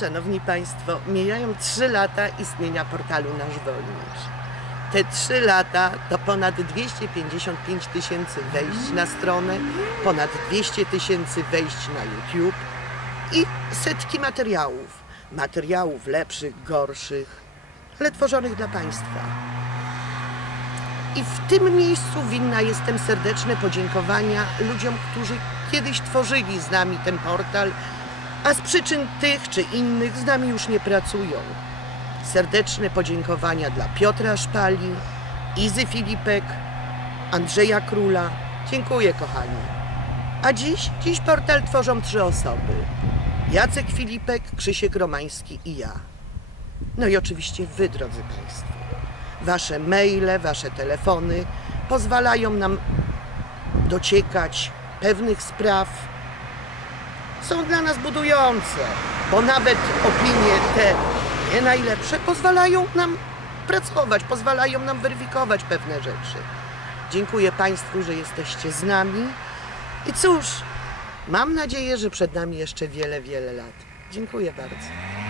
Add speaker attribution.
Speaker 1: Szanowni Państwo, mijają 3 lata istnienia portalu Nasz Wolnicz. Te 3 lata to ponad 255 tysięcy wejść na stronę, ponad 200 tysięcy wejść na YouTube i setki materiałów. Materiałów lepszych, gorszych, ale tworzonych dla Państwa. I w tym miejscu winna jestem serdeczne podziękowania ludziom, którzy kiedyś tworzyli z nami ten portal, a z przyczyn tych czy innych z nami już nie pracują. Serdeczne podziękowania dla Piotra Szpali, Izy Filipek, Andrzeja Króla. Dziękuję, kochani. A dziś, dziś portal tworzą trzy osoby. Jacek Filipek, Krzysiek Romański i ja. No i oczywiście wy, drodzy Państwo. Wasze maile, wasze telefony pozwalają nam dociekać pewnych spraw. Są dla nas budujące, bo nawet opinie te nie najlepsze pozwalają nam pracować, pozwalają nam weryfikować pewne rzeczy. Dziękuję Państwu, że jesteście z nami. I cóż, mam nadzieję, że przed nami jeszcze wiele, wiele lat. Dziękuję bardzo.